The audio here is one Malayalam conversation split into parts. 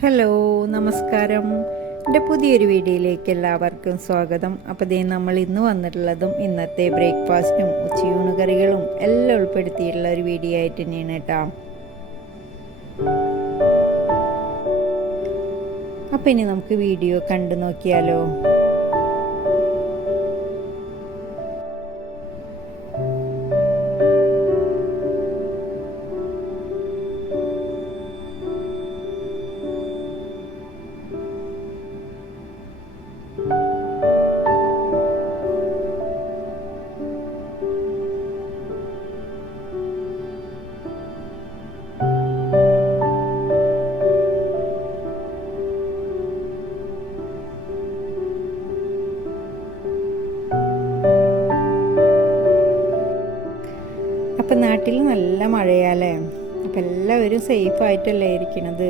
ഹലോ നമസ്കാരം. എന്റെ പുതിയൊരു വീഡിയോയിലേക്ക് എല്ലാവർക്കും സ്വാഗതം. അപ്പോൾ ദേ നമ്മൾ ഇന്ന് വന്നിട്ടുള്ളതും ഇന്നത്തെ ബ്രേക്ക്ഫാസ്റ്റും ഉച്ചയൂണ് കറികളും എല്ലാം ഉൾപ്പെടുത്തിയിട്ടുള്ള ഒരു വീഡിയോ ആയിട്ട് തന്നെയാണ് കേട്ടോ. അപ്പോൾ ഇനി നമുക്ക് വീഡിയോ കണ്ടു നോക്കിയാലോ. എല്ലാവരും സേഫ് ആയിട്ടല്ലേ ഇരിക്കണത്?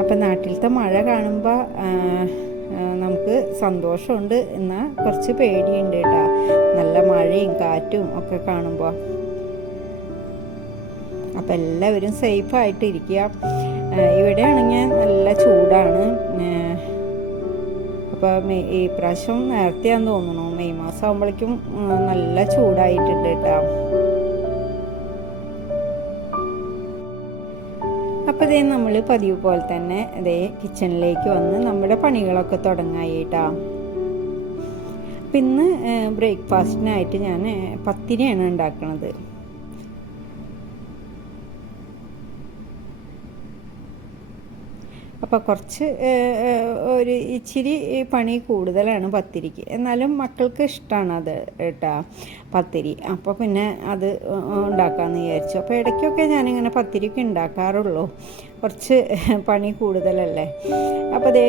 അപ്പം നാട്ടിലത്തെ മഴ കാണുമ്പോൾ നമുക്ക് സന്തോഷമുണ്ട് എന്നാൽ കുറച്ച് പേടിയുണ്ട് കേട്ടോ. നല്ല മഴയും കാറ്റും ഒക്കെ കാണുമ്പോൾ അപ്പം എല്ലാവരും സേഫായിട്ട് ഇരിക്കുക. ഇവിടെയാണെങ്കിൽ നല്ല ചൂടാണ്. അപ്പോൾ മെയ് ഈ പ്രാവശ്യം നേരത്തെയാന്ന് തോന്നുന്നു. മെയ് മാസം ആകുമ്പോഴേക്കും നല്ല ചൂടായിട്ടുണ്ട് കേട്ടോ. അപ്പോൾ ഇതേ നമ്മൾ പതിവ് പോലെ തന്നെ ഇതേ കിച്ചണിലേക്ക് വന്ന് നമ്മുടെ പണികളൊക്കെ തുടങ്ങായി കേട്ടോ അപ്പം ഇന്ന് ബ്രേക്ക്ഫാസ്റ്റിനായിട്ട് ഞാൻ പത്തിരിയാണ് ഉണ്ടാക്കുന്നത് അപ്പോൾ കുറച്ച് ഒരു ഇച്ചിരി പണി കൂടുതലാണ് പത്തിരിക്ക്. എന്നാലും മക്കൾക്ക് ഇഷ്ടമാണ് അത് കേട്ടോ പത്തിരി. അപ്പോൾ പിന്നെ അത് ഉണ്ടാക്കാമെന്ന് വിചാരിച്ചു. അപ്പോൾ ഇടയ്ക്കൊക്കെ ഞാനിങ്ങനെ പത്തിരിക്ക് ഉണ്ടാക്കാറുള്ളൂ. കുറച്ച് പണി കൂടുതലല്ലേ. അപ്പോൾ അതേ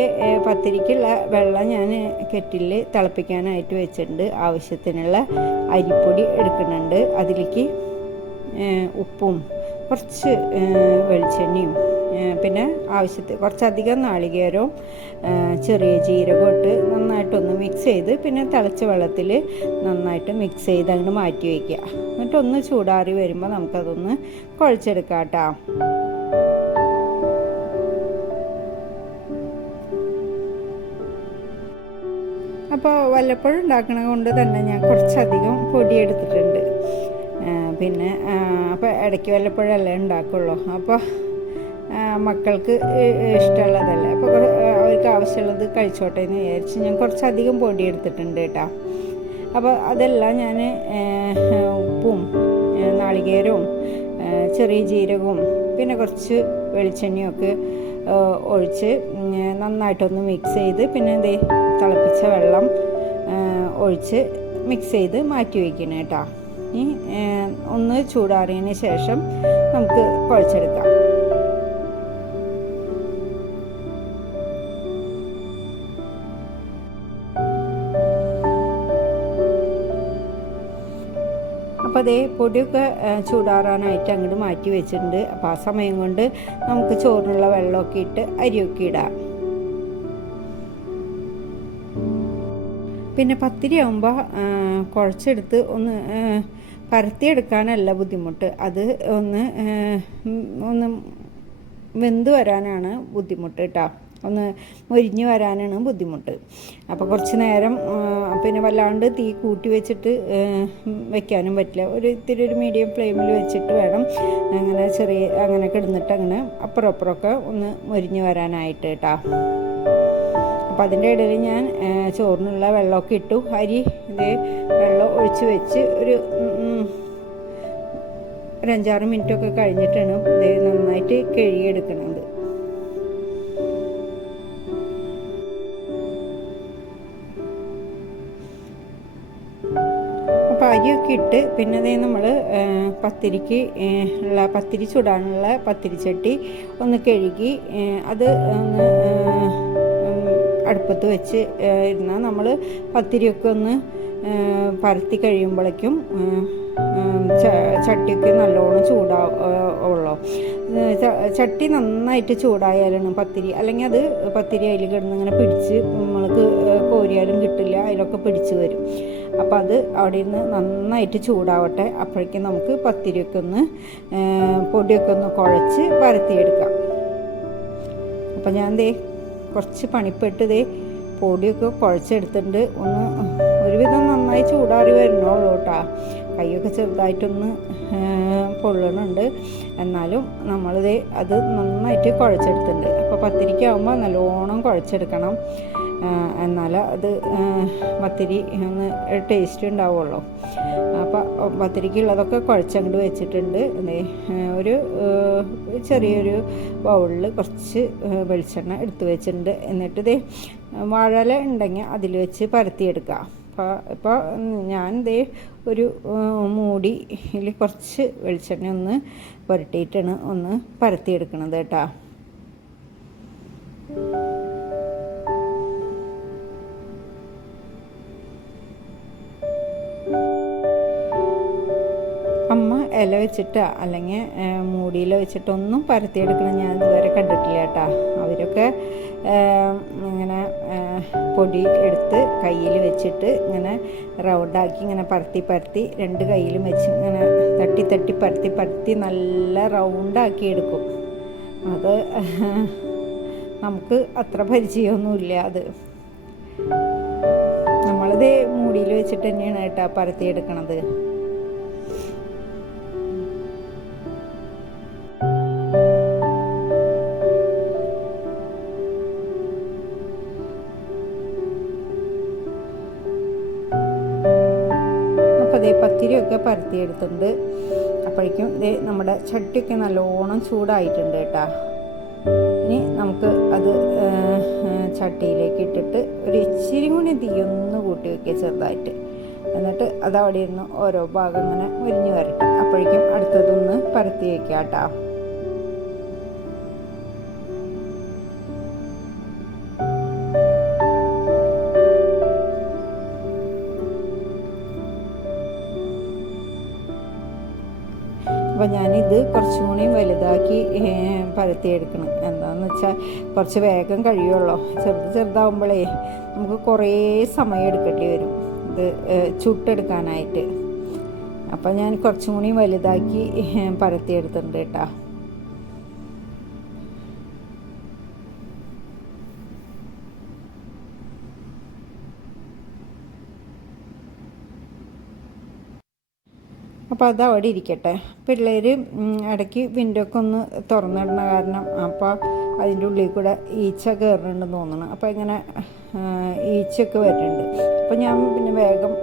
പത്തിരിക്കുള്ള വെള്ളം ഞാൻ കെറ്റിൽ തിളപ്പിക്കാനായിട്ട് വെച്ചിട്ടുണ്ട്. ആവശ്യത്തിനുള്ള അരിപ്പൊടി എടുക്കുന്നുണ്ട്. അതിലേക്ക് ഉപ്പും കുറച്ച് വെളിച്ചെണ്ണയും പിന്നെ ആവശ്യത്തിൽ കുറച്ചധികം നാളികേരവും ചെറിയ ജീരകവും ഇട്ട് നന്നായിട്ടൊന്ന് മിക്സ് ചെയ്ത് പിന്നെ തിളച്ച വെള്ളത്തിൽ നന്നായിട്ട് മിക്സ് ചെയ്ത് അങ്ങോട്ട് മാറ്റി വയ്ക്കുക എന്നിട്ടൊന്ന് ചൂടാറി വരുമ്പോൾ നമുക്കതൊന്ന് കുഴച്ചെടുക്കാം കേട്ടോ അപ്പോൾ വല്ലപ്പോഴും ഉണ്ടാക്കണ കൊണ്ട് തന്നെ ഞാൻ കുറച്ചധികം പൊടി എടുത്തിട്ടുണ്ട് പിന്നെ അപ്പോൾ ഇടയ്ക്ക് വല്ലപ്പോഴല്ലേ ഉണ്ടാക്കുള്ളൂ. അപ്പോൾ മക്കൾക്ക് ഇഷ്ടമുള്ളതല്ല? അപ്പോൾ അവർക്ക് ആവശ്യമുള്ളത് കഴിച്ചോട്ടെ എന്ന് വിചാരിച്ച് ഞാൻ കുറച്ചധികം പൊടി എടുത്തിട്ടുണ്ട് കേട്ടോ. അപ്പോൾ അതെല്ലാം ഞാൻ ഉപ്പും നാളികേരവും ചെറിയ ജീരകവും പിന്നെ കുറച്ച് വെളിച്ചെണ്ണയൊക്കെ ഒഴിച്ച് നന്നായിട്ടൊന്ന് മിക്സ് ചെയ്ത് പിന്നെ എന്തേ തിളപ്പിച്ച വെള്ളം ഒഴിച്ച് മിക്സ് ചെയ്ത് മാറ്റി വയ്ക്കണം ഇനി ഒന്ന് ചൂടാറിയതിന് ശേഷം നമുക്ക് കുഴച്ചെടുക്കാം. അപ്പോൾ അതേ പൊടിയൊക്കെ ചൂടാറാനായിട്ട് അങ്ങോട്ട് മാറ്റി വെച്ചിട്ടുണ്ട്. അപ്പോൾ ആ സമയം കൊണ്ട് നമുക്ക് ചോറിനുള്ള വെള്ളമൊക്കെ ഇട്ട് അരിയൊക്കെ ഇടാം. പിന്നെ പത്തിരി ആകുമ്പോൾ കുഴച്ചെടുത്ത് ഒന്ന് പരത്തിയെടുക്കാനല്ല ബുദ്ധിമുട്ട്. അത് ഒന്ന് ഒന്ന് വെന്ത് വരാനാണ് ബുദ്ധിമുട്ട് കേട്ടോ ഒന്ന് മൊരിഞ്ഞ് വരാനാണ് ബുദ്ധിമുട്ട്. അപ്പോൾ കുറച്ച് നേരം പിന്നെ വല്ലാണ്ട് തീ കൂട്ടി വെച്ചിട്ട് വെക്കാനും പറ്റില്ല. ഒരു ഇത്തിരി ഒരു മീഡിയം ഫ്ലെയിമിൽ വെച്ചിട്ട് വേണം അങ്ങനെ ചെറിയ അങ്ങനെ കിടന്നിട്ട് അങ്ങനെ അപ്പുറം അപ്പുറമൊക്കെ ഒന്ന് മൊരിഞ്ഞ് വരാനായിട്ട് കേട്ടോ അപ്പോൾ അതിന്റെ ഇടയിൽ ഞാൻ ചോറിനുള്ള വെള്ളമൊക്കെ ഇട്ടു. അരി ഇത് വെള്ളം ഒഴിച്ച് വെച്ച് ഒരു ഒരു അഞ്ചാറ് മിനിറ്റൊക്കെ കഴിഞ്ഞിട്ടാണ് ഇത് നന്നായിട്ട് കഴുകിയെടുക്കുന്നത് അരിയൊക്കെ ഇട്ട് പിന്നെ അതേ നമ്മൾ പത്തിരിക്ക് ഉള്ള പത്തിരി ചുടാനുള്ള പത്തിരിച്ചട്ടി ഒന്ന് കഴുകി അത് ഒന്ന് അടുപ്പത്ത് വെച്ച് ഇരുന്നാൽ നമ്മൾ പത്തിരിയൊക്കെ ഒന്ന് പരത്തി കഴിയുമ്പോഴേക്കും ചട്ടിയൊക്കെ നല്ലോണം ചൂടാ ഉള്ളോ. ചട്ടി നന്നായിട്ട് ചൂടായാലാണ് പത്തിരി അല്ലെങ്കിൽ അത് പത്തിരി അതിൽ കിടന്ന് പിടിച്ച് നമ്മൾക്ക് കോരിയാലും കിട്ടില്ല അതിലൊക്കെ പിടിച്ച് വരും. അപ്പോൾ അത് അവിടെ നിന്ന് നന്നായിട്ട് ചൂടാവട്ടെ. അപ്പോഴേക്കും നമുക്ക് പത്തിരിയൊക്കെ ഒന്ന് പൊടിയൊക്കെ ഒന്ന് കുഴച്ച് പരത്തിയെടുക്കാം. അപ്പോൾ ഞാൻ ദേ കുറച്ച് പണിപ്പെട്ട് ദേ പൊടിയൊക്കെ കുഴച്ചെടുത്തിട്ടുണ്ട്. ഒന്ന് ഒരുവിധം നന്നായി ചൂടാറി വരണുള്ളൂ കേട്ടോ. കൈയൊക്കെ ചെറുതായിട്ടൊന്ന് പൊള്ളണുണ്ട്. എന്നാലും നമ്മളിത് അത് നന്നായിട്ട് കുഴച്ചെടുത്തിട്ടുണ്ട്. അപ്പോൾ പത്തിരിക്കാവുമ്പോൾ നല്ലോണം കുഴച്ചെടുക്കണം. എന്നാൽ അത് പത്തിരി ഒന്ന് ടേസ്റ്റ് ഉണ്ടാവുള്ളൂ. അപ്പോൾ പത്തിരിക്കുള്ളതൊക്കെ കുഴച്ചങ്ങോട്ട് വെച്ചിട്ടുണ്ട്. ഒരു ചെറിയൊരു ബൗളിൽ കുറച്ച് വെളിച്ചെണ്ണ എടുത്തു വെച്ചിട്ടുണ്ട്. എന്നിട്ട് ഇത് വാഴല ഉണ്ടെങ്കിൽ അതിൽ വെച്ച് പരത്തിയെടുക്കുക. അപ്പോൾ ഇപ്പോൾ ഞാൻ ദേ ഒരു മൂടിയിൽ കുറച്ച് വെളിച്ചെണ്ണ ഒന്ന് പുരട്ടിയിട്ടാണ് ഒന്ന് പരത്തിയെടുക്കണത് കേട്ടോ. ഇല വെച്ചിട്ട് അല്ലെങ്കിൽ മൂടിയിൽ വെച്ചിട്ടൊന്നും പരത്തിയെടുക്കണം. ഞാൻ ഇതുവരെ കണ്ടിട്ടില്ല കേട്ടോ. അവരൊക്കെ ഇങ്ങനെ പൊടി എടുത്ത് കയ്യിൽ വെച്ചിട്ട് ഇങ്ങനെ റൗണ്ടാക്കി ഇങ്ങനെ പരത്തി പരത്തി രണ്ട് കയ്യിലും വെച്ച് ഇങ്ങനെ തട്ടി തട്ടി പരത്തി പരത്തി നല്ല റൗണ്ടാക്കി എടുക്കും. അത് നമുക്ക് അത്ര പരിചയമൊന്നുമില്ല അത്. നമ്മളത് മൂടിയിൽ വെച്ചിട്ട് തന്നെയാണ് കേട്ടോ പരത്തിയെടുക്കണത്. പരത്തിയെടുത്തിട്ടുണ്ട് അപ്പോഴേക്കും ദേ നമ്മുടെ ചട്ടിയൊക്കെ നല്ലോണം ചൂടായിട്ടുണ്ട് കേട്ടോ. ഇനി നമുക്ക് അത് ചട്ടിയിലേക്ക് ഇട്ടിട്ട് ഒരു ഇച്ചിരി കൂടി തീയൊന്ന് കൂട്ടി വയ്ക്കുക ചെറുതായിട്ട്. എന്നിട്ട് അത് അവിടെ ഇരുന്ന് ഓരോ ഭാഗം ഇങ്ങനെ മുരിഞ്ഞു വരട്ടെ. അപ്പോഴേക്കും അടുത്തതൊന്ന് പരത്തി വയ്ക്കാം കേട്ടോ. ഞാനിത് കുറച്ചും കൂടി വലുതാക്കി പരത്തിയെടുക്കണം. എന്താണെന്ന് വെച്ചാൽ കുറച്ച് വേഗം കഴിയുള്ളൂ. ചെറുത് ചെറുതാവുമ്പോഴേ നമുക്ക് കുറേ സമയം എടുക്കേണ്ടി വരും. ഇത് ചുട്ടെടുക്കാനായിട്ട്. അപ്പം ഞാൻ കുറച്ചും കൂടി വലുതാക്കി പരത്തിയെടുത്തിട്ടുണ്ട് കേട്ടോ. അപ്പോൾ അത് അവിടെ ഇരിക്കട്ടെ. പിള്ളേർ ഇടയ്ക്ക് വിൻഡോ ഒക്കെ ഒന്ന് തുറന്നിടണ കാരണം അപ്പോൾ അതിന്റെ ഉള്ളിൽ കൂടെ ഈച്ച കയറുന്നുണ്ടെന്ന് തോന്നണം. അപ്പോൾ ഇങ്ങനെ ഈച്ചയൊക്കെ വരുന്നുണ്ട്. അപ്പോൾ ഞാൻ പിന്നെ വേഗം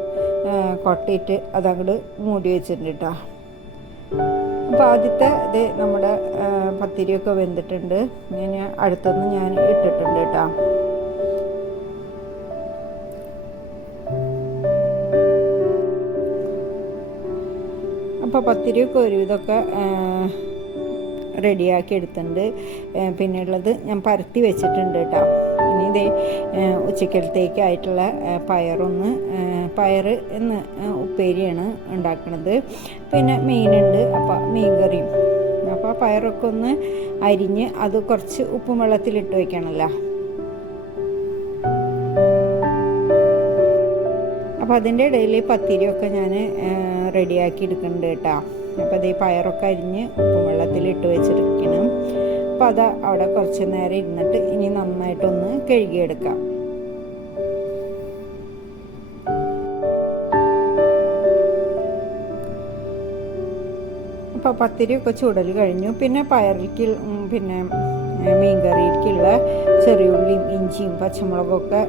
കൊട്ടിയിട്ട് അതങ്ങോട്ട് മൂടി വെച്ചിട്ടുണ്ട് കേട്ടോ അപ്പോൾ ആദ്യത്തെ ഇത് നമ്മുടെ പത്തിരിയൊക്കെ വെന്തിട്ടുണ്ട്. ഞാൻ അടുത്തൊന്ന് ഞാൻ ഇട്ടിട്ടുണ്ട് കേട്ടോ അപ്പോൾ പത്തിരിയൊക്കെ ഇതൊക്കെ റെഡിയാക്കി എടുത്തിട്ടുണ്ട്. പിന്നെയുള്ളത് ഞാൻ പരത്തി വെച്ചിട്ടുണ്ട് കേട്ടോ. ഇനി ഇതേ ഉച്ചക്കലത്തേക്കായിട്ടുള്ള പയറൊന്ന് പയർ എന്ന് ഉപ്പേരിയാണ് ഉണ്ടാക്കുന്നത് പിന്നെ മീനുണ്ട് അപ്പോൾ മീൻ കറിയും അപ്പോൾ പയറൊക്കെ ഒന്ന് അരിഞ്ഞ് അത് കുറച്ച് ഉപ്പും വെള്ളത്തിലിട്ട് വെക്കണമല്ലോ അപ്പോൾ അതിന്റെ ഇടയിൽ പത്തിരിയൊക്കെ ഞാൻ റെഡിയാക്കി എടുക്കുന്നുണ്ട് കേട്ടോ. അപ്പോൾ അതേ പയറൊക്കെ അരിഞ്ഞ് ഉപ്പും വെള്ളത്തിലിട്ട് വെച്ചിരിക്കണം. അപ്പോൾ അത് അവിടെ കുറച്ച് നേരം ഇരുന്നിട്ട് ഇനി നന്നായിട്ടൊന്ന് കഴുകിയെടുക്കാം. അപ്പോൾ പത്തിരിയൊക്കെ ചൂടൽ കഴിഞ്ഞു. പിന്നെ പയറിക്ക് പിന്നെ മീൻകറിയിലേക്കുള്ള ചെറിയുള്ളിയും ഇഞ്ചിയും പച്ചമുളകൊക്കെ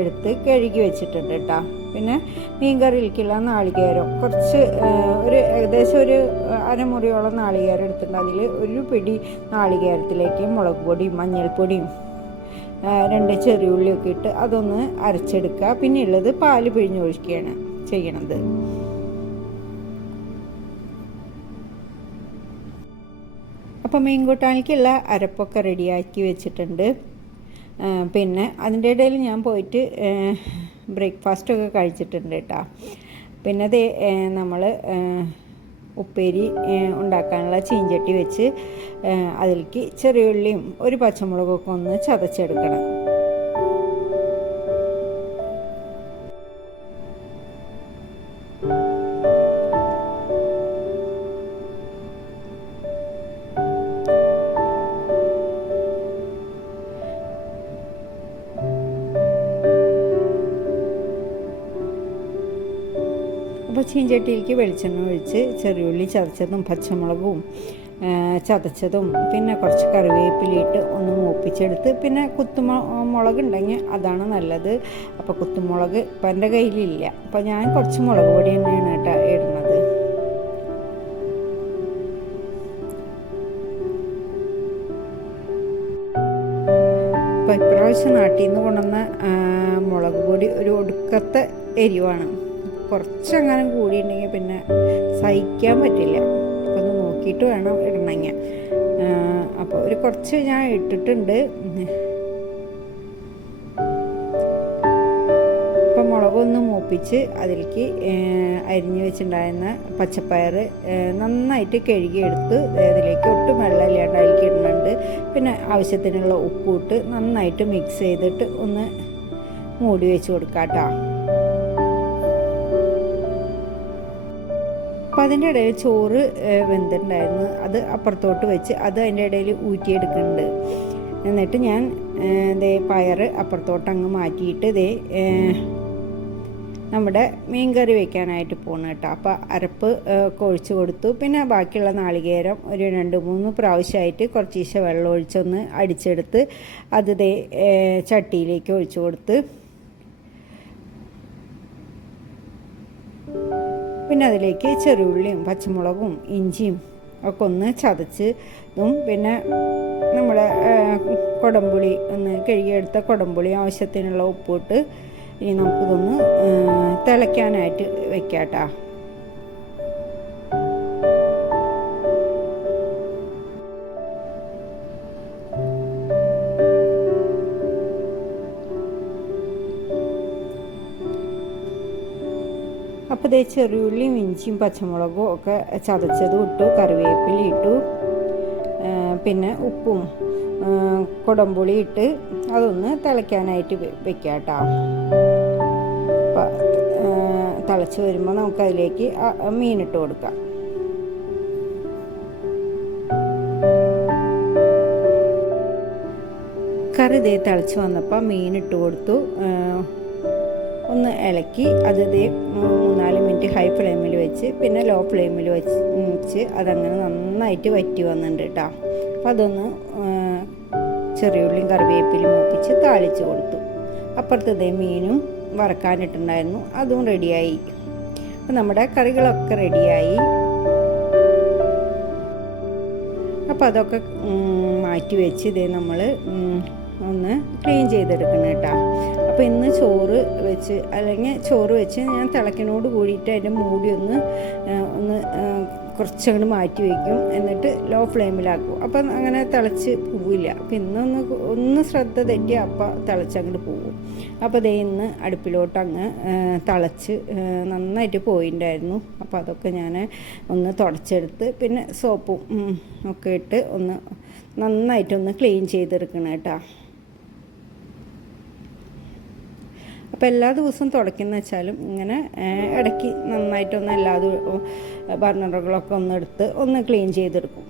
എടുത്ത് കഴുകി വെച്ചിട്ടുണ്ട് കേട്ടോ. പിന്നെ മീൻ കറിയിലേക്കുള്ള നാളികേരം. കുറച്ച് ഒരു ഏകദേശം ഒരു അരമുറിയോളം നാളികേരം എടുത്തിട്ടുണ്ട്. അതിൽ ഒരു പിടി നാളികേരത്തിലേക്ക് മുളക് പൊടിയും മഞ്ഞൾപ്പൊടിയും രണ്ട് ചെറിയുള്ളിയൊക്കെ ഇട്ട് അതൊന്ന് അരച്ചെടുക്കുക. പിന്നെ ഉള്ളത് പാൽ പിഴിഞ്ഞൊഴിക്കുകയാണ് ചെയ്യണത്. അപ്പോൾ മീൻകൂട്ടാനിക്കുള്ള അരപ്പൊക്കെ റെഡിയാക്കി വെച്ചിട്ടുണ്ട്. പിന്നെ അതിന്റെ ഇടയിൽ ഞാൻ പോയിട്ട് ബ്രേക്ക്ഫാസ്റ്റൊക്കെ കഴിച്ചിട്ടുണ്ട് കേട്ടോ പിന്നെ അത് നമ്മൾ ഉപ്പേരി ഉണ്ടാക്കാനുള്ള ചീഞ്ചട്ടി വെച്ച് അതിലേക്ക് ചെറിയുള്ളിയും ഒരു പച്ചമുളകൊക്കെ ഒന്ന് ചതച്ചെടുക്കണം. ചീഞ്ചട്ടിയിലേക്ക് വെളിച്ചെണ്ണ ഒഴിച്ച് ചെറിയുള്ളി ചതച്ചതും പച്ചമുളകും ചതച്ചതും പിന്നെ കുറച്ച് കറിവേപ്പിലിട്ട് ഒന്ന് മൂപ്പിച്ചെടുത്ത് പിന്നെ കുത്തുമു മുളക് ഉണ്ടെങ്കിൽ അതാണ് നല്ലത്. അപ്പോൾ കുത്തുമുളക് ഇപ്പം എന്റെ കയ്യിലില്ല. അപ്പോൾ ഞാൻ കുറച്ച് മുളക് പൊടി തന്നെയാണ് കേട്ടോ ഇടുന്നത്. അപ്പോൾ ഇപ്രാവശ്യം നാട്ടിൽ നിന്ന് കൊണ്ടുവന്ന മുളക് പൊടി ഒരു ഒടുക്കത്തെ എരിവാണ്. കുറച്ചങ്ങനെ കൂടിയിട്ടുണ്ടെങ്കിൽ പിന്നെ സഹിക്കാൻ പറ്റില്ല. അപ്പോൾ ഒന്ന് നോക്കിയിട്ട് വേണം ഇടണമെങ്കിൽ. അപ്പോൾ ഒരു കുറച്ച് ഞാൻ ഇട്ടിട്ടുണ്ട്. ഇപ്പം മുളകൊന്ന് മൂപ്പിച്ച് അതിലേക്ക് അരിഞ്ഞു വെച്ചിട്ടുണ്ടായിരുന്ന പച്ചപ്പയർ നന്നായിട്ട് കഴുകിയെടുത്ത് അതിലേക്ക് ഒട്ടും വെള്ളമില്ലാണ്ട് അതിലേക്ക് ഇടുന്നുണ്ട്. പിന്നെ ആവശ്യത്തിനുള്ള ഉപ്പ് ഇട്ട് നന്നായിട്ട് മിക്സ് ചെയ്തിട്ട് ഒന്ന് മൂടി വെച്ച് കൊടുക്കാം കേട്ടോ അപ്പം അതിന്റെ ഇടയിൽ ചോറ് വെന്തിട്ടുണ്ടായിരുന്നു. അത് അപ്പുറത്തോട്ട് വെച്ച് അത് അതിന്റെ ഇടയിൽ ഊറ്റിയെടുക്കുന്നുണ്ട്. എന്നിട്ട് ഞാൻ ഇതേ പയർ അപ്പുറത്തോട്ട് അങ്ങ് മാറ്റിയിട്ട് ഇതേ നമ്മുടെ മീൻ കറി വെക്കാനായിട്ട് പോകണം കേട്ടോ. അപ്പോൾ അരപ്പ് ഏഹ്, കൊഴിച്ച് കൊടുത്തു. പിന്നെ ബാക്കിയുള്ള നാളികേരം ഒരു രണ്ട് മൂന്ന് പ്രാവശ്യമായിട്ട് കുറച്ച് ഈശ വെള്ളം ഒഴിച്ചൊന്ന് അടിച്ചെടുത്ത് അത് ചട്ടിയിലേക്ക് ഒഴിച്ചു കൊടുത്ത് പിന്നെ അതിലേക്ക് ചെറിയുള്ളിയും പച്ചമുളകും ഇഞ്ചിയും ഒക്കെ ഒന്ന് ചതച്ചതും പിന്നെ നമ്മുടെ കുടംപുളി ഒന്ന് കഴുകിയെടുത്ത കൊടംപുളി ആവശ്യത്തിനുള്ള ഉപ്പിട്ട് ഇനി നമുക്കിതൊന്ന് തിളയ്ക്കാനായിട്ട് വെക്കാം വെക്കാട്ടാ. അപ്പോൾ ഇതേ ചെറിയുള്ളിയും ഇഞ്ചിയും പച്ചമുളകും ഒക്കെ ചതച്ചതും ഇട്ടു കറിവേപ്പില ഇട്ടു പിന്നെ ഉപ്പും കുടംപുളി ഇട്ട് അതൊന്ന് തിളയ്ക്കാനായിട്ട് വെക്കുക വെക്കാം കേട്ടോ തിളച്ച് വരുമ്പോൾ നമുക്കതിലേക്ക് മീനിട്ട് കൊടുക്കാം. കറി ദേ തിളച്ച് വന്നപ്പോൾ മീനിട്ട് കൊടുത്തു. ഒന്ന് ഇളക്കി അത് മൂന്നാൽ മിനിറ്റ് ഹൈ ഫ്ലെയിമിൽ വെച്ച് പിന്നെ ലോ ഫ്ലെയിമിൽ വെച്ച് വെച്ച് അതങ്ങനെ നന്നായിട്ട് വറ്റി വന്നിട്ടുണ്ട് കേട്ടോ. അപ്പം അതൊന്ന് ചെറിയുള്ളിയും കറിവേപ്പിലും മൂപ്പിച്ച് താളിച്ച് കൊടുത്തു. അപ്പുറത്ത് ദേ മീനും വറക്കാനിട്ടുണ്ടായിരുന്നു അതും റെഡിയായി അപ്പം നമ്മുടെ കറികളൊക്കെ റെഡിയായി അപ്പോൾ അതൊക്കെ മാറ്റി വെച്ച് ഇതേ നമ്മൾ ഒന്ന് ക്ലീൻ ചെയ്തെടുക്കണം കേട്ടോ. അപ്പോൾ ഇന്ന് ചോറ് വെച്ച് അല്ലെങ്കിൽ ചോറ് വെച്ച് ഞാൻ തിളക്കിനോട് കൂടിയിട്ട് അതിന്റെ മൂടി ഒന്ന് ഒന്ന് കുറച്ചങ്ങോട്ട് മാറ്റി വയ്ക്കും. എന്നിട്ട് ലോ ഫ്ലെയിമിലാക്കും അപ്പം അങ്ങനെ തിളച്ച് പോവില്ല. അപ്പം ഇന്നൊന്ന് ഒന്ന് ശ്രദ്ധ തെറ്റി അപ്പം തിളച്ചങ്ങോട്ട് പോവും. അപ്പോൾ ദേ ഇന്ന് അടുപ്പിലോട്ട് അങ്ങ് തിളച്ച് നന്നായിട്ട് പോയിണ്ടായിരുന്നു. അപ്പോൾ അതൊക്കെ ഞാൻ ഒന്ന് തുടച്ചെടുത്ത് പിന്നെ സോപ്പും ഒക്കെ ഇട്ട് ഒന്ന് നന്നായിട്ടൊന്ന് ക്ലീൻ ചെയ്തെടുക്കണം കേട്ടോ. അപ്പോൾ എല്ലാ ദിവസവും തുടയ്ക്കുന്ന വെച്ചാലും ഇങ്ങനെ ഇടയ്ക്ക് നന്നായിട്ടൊന്ന് എല്ലാ ബർണറുകളൊക്കെ ഒന്ന് എടുത്ത് ഒന്ന് ക്ലീൻ ചെയ്തെടുക്കും.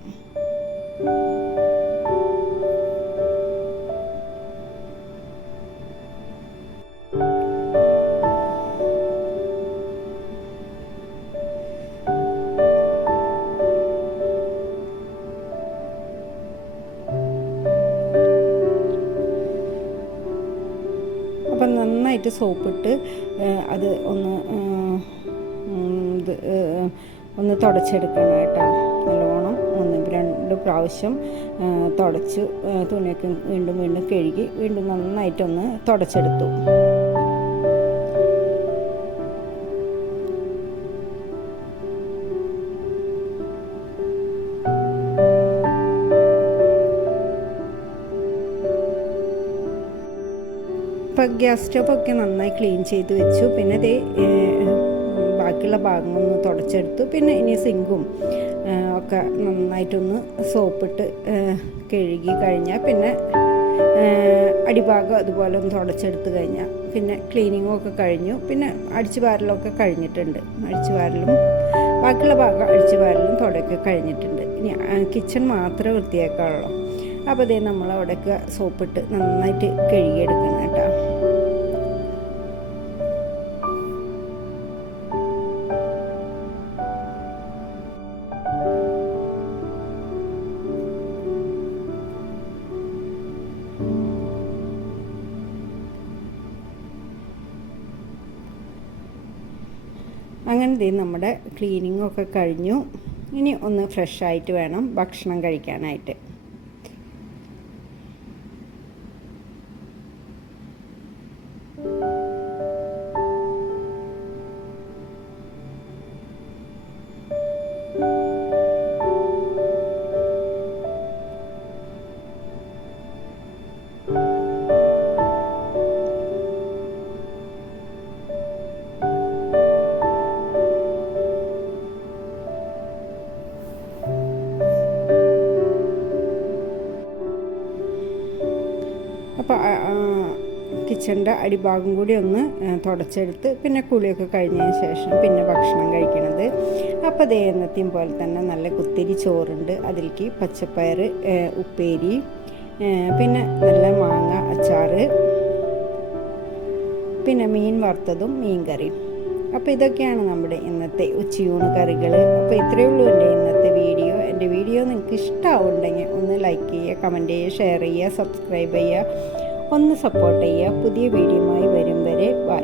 നന്നായിട്ട് സോപ്പിട്ട് അത് ഒന്ന് ഒന്ന് തുടച്ചെടുക്കണം കേട്ടോ നല്ലോണം ഒന്ന് രണ്ട് പ്രാവശ്യം തുടച്ച് തുണിയൊക്കെ വീണ്ടും വീണ്ടും കഴുകി വീണ്ടും നന്നായിട്ടൊന്ന് തുടച്ചെടുത്തു. ഗ്യാസ് സ്റ്റൗവൊക്കെ നന്നായി ക്ലീൻ ചെയ്ത് വെച്ചു. പിന്നെ ദേ ബാക്കിയുള്ള ഭാഗങ്ങളൊന്ന് തുടച്ചെടുത്തു. പിന്നെ ഇനി സിങ്കും ഒക്കെ നന്നായിട്ടൊന്ന് സോപ്പിട്ട് കഴുകി കഴിഞ്ഞാൽ പിന്നെ അടിഭാഗം അതുപോലെ ഒന്ന് തുടച്ചെടുത്ത് കഴിഞ്ഞാൽ പിന്നെ ക്ലീനിങ്ങും ഒക്കെ കഴിഞ്ഞു. പിന്നെ അടിച്ചു വാരലൊക്കെ കഴിഞ്ഞിട്ടുണ്ട്. അടിച്ചു വാരലും ബാക്കിയുള്ള ഭാഗം അടിച്ചു വാരലും തുടക്കെ കഴിഞ്ഞിട്ടുണ്ട്. ഇനി കിച്ചൺ മാത്രമേ വൃത്തിയാക്കാറുള്ളൂ അപ്പോൾ അതേ നമ്മൾ അവിടെയൊക്കെ സോപ്പിട്ട് നന്നായിട്ട് കഴുകിയെടുക്കണം കേട്ടോ. അങ്ങനെ ദേ നമ്മുടെ ക്ലീനിങ്ങൊക്കെ കഴിഞ്ഞു. ഇനി ഒന്ന് ഫ്രഷ് ആയിട്ട് വേണം ഭക്ഷണം കഴിക്കാനായിട്ട്. കിച്ചണിന്റെ അടിഭാഗം കൂടി ഒന്ന് തുടച്ചെടുത്ത് പിന്നെ കുളിയൊക്കെ കഴിഞ്ഞതിന് ശേഷം പിന്നെ ഭക്ഷണം കഴിക്കണത്. അപ്പോൾ ദേ എന്നത്തെയും പോലെ തന്നെ നല്ല കുത്തിരി ചോറുണ്ട്. അതിലേക്ക് പച്ചപ്പയർ ഉപ്പേരി പിന്നെ നല്ല മാങ്ങ അച്ചാറ് പിന്നെ മീൻ വറുത്തതും മീൻ കറിയും. അപ്പോൾ ഇതൊക്കെയാണ് നമ്മുടെ ഇന്നത്തെ ഉച്ചയൂണ് കറികൾ അപ്പോൾ ഇത്രയേ ഉള്ളൂ എന്റെ ഇന്നത്തെ വീഡിയോ. എന്റെ വീഡിയോ നിങ്ങൾക്ക് ഇഷ്ടമാവുണ്ടെങ്കിൽ ഒന്ന് ലൈക്ക് ചെയ്യുക കമന്റ് ചെയ്യുക ഷെയർ ചെയ്യുക സബ്സ്ക്രൈബ് ചെയ്യുക. ഒന്ന് സപ്പോർട്ട് ചെയ്യുക. പുതിയ വീഡിയോയുമായി വരും വരെ ബൈ